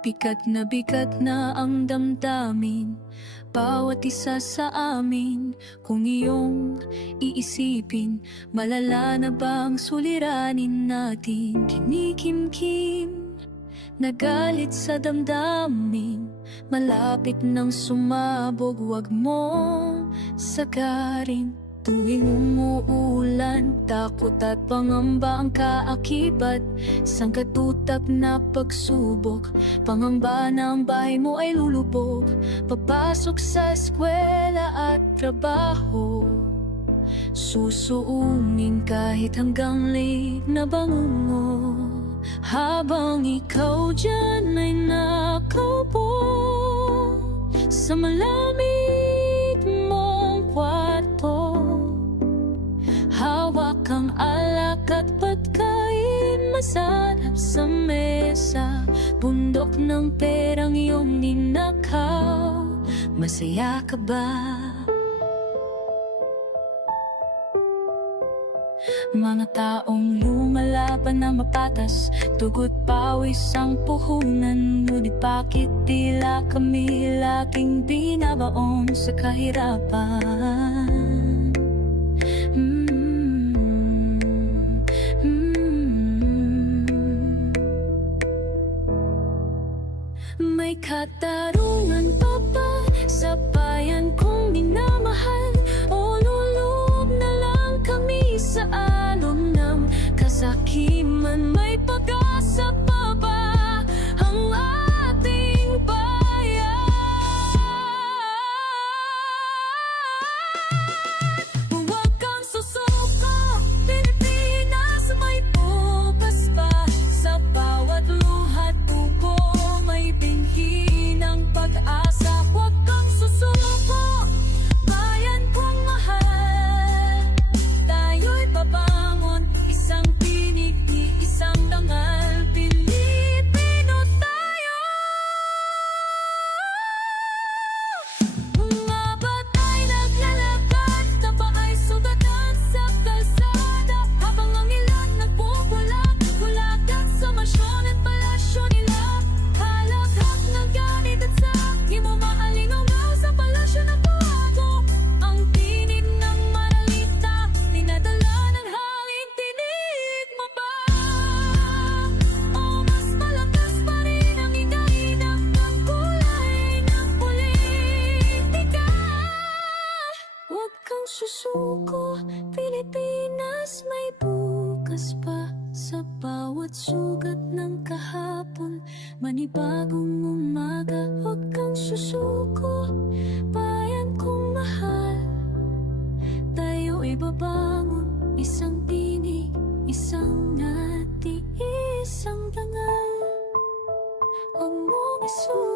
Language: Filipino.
bigat na ang damdamin, bawat isa sa amin. Kung iyong iisipin, malala na bang suliranin natin? Kinikimkim na galit sa damdamin, malapit nang sumabog, wag mo sagarin. Tuwing umuulan, takot at pangamba ang kaakibat, sangkatutak na pagsubok, pangamba na ang bahay mo ay lulubog. Papasok sa eskwela at trabaho, susuungin kahit hanggang late na bangungo. Habang ikaw dyan ay nakaupo sa malamig mong kwarto, hawak ang alak at pagkain masarap sa mesa, bundok ng perang iyong ninakaw. Masaya ka ba? Mga taong lumalaban na mapatas, tugot pawis ang puhunan, ngunit bakit tila kami laging binabaon sa kahirapan? May katarungan pa ba sa bayan kong minamahal? O lulub na lang kami sa alon ng kasakiman? May pag-asa pa ba ang ating bayan? Huwag kang susuko, Pilipinas, may bukas pa. Sa bawat luhat tubo may binhi ng pag-asa. Huwag kang susuko, bayan kong mahal. Tayo'y babangon, isang tinig ni isang dangal. Pilipino tayo. Mga bata'y naglalakad, taba ay sugatan sa kalsada, habang ang ilan nagbubulag, bulagan sa masyon at palasyo nila. Halaghak ng galit at saki mo maalingaw sa palasyo ng bago. Ang tinig ng maralita, dinadala ng hangin. Tinig mo ba? O mas malakas pa rin ang hinahinang ng kulay ng politika? Huwag kang susuko, Pilipinas, may bukas pa. Sa bawat sugat ng kahapon, manibagong umaga. Huwag kang susuko, bayan kong mahal. Tayo'y babangon, isang tinig, isang ngati, isang dangal. Huwag mong isuko.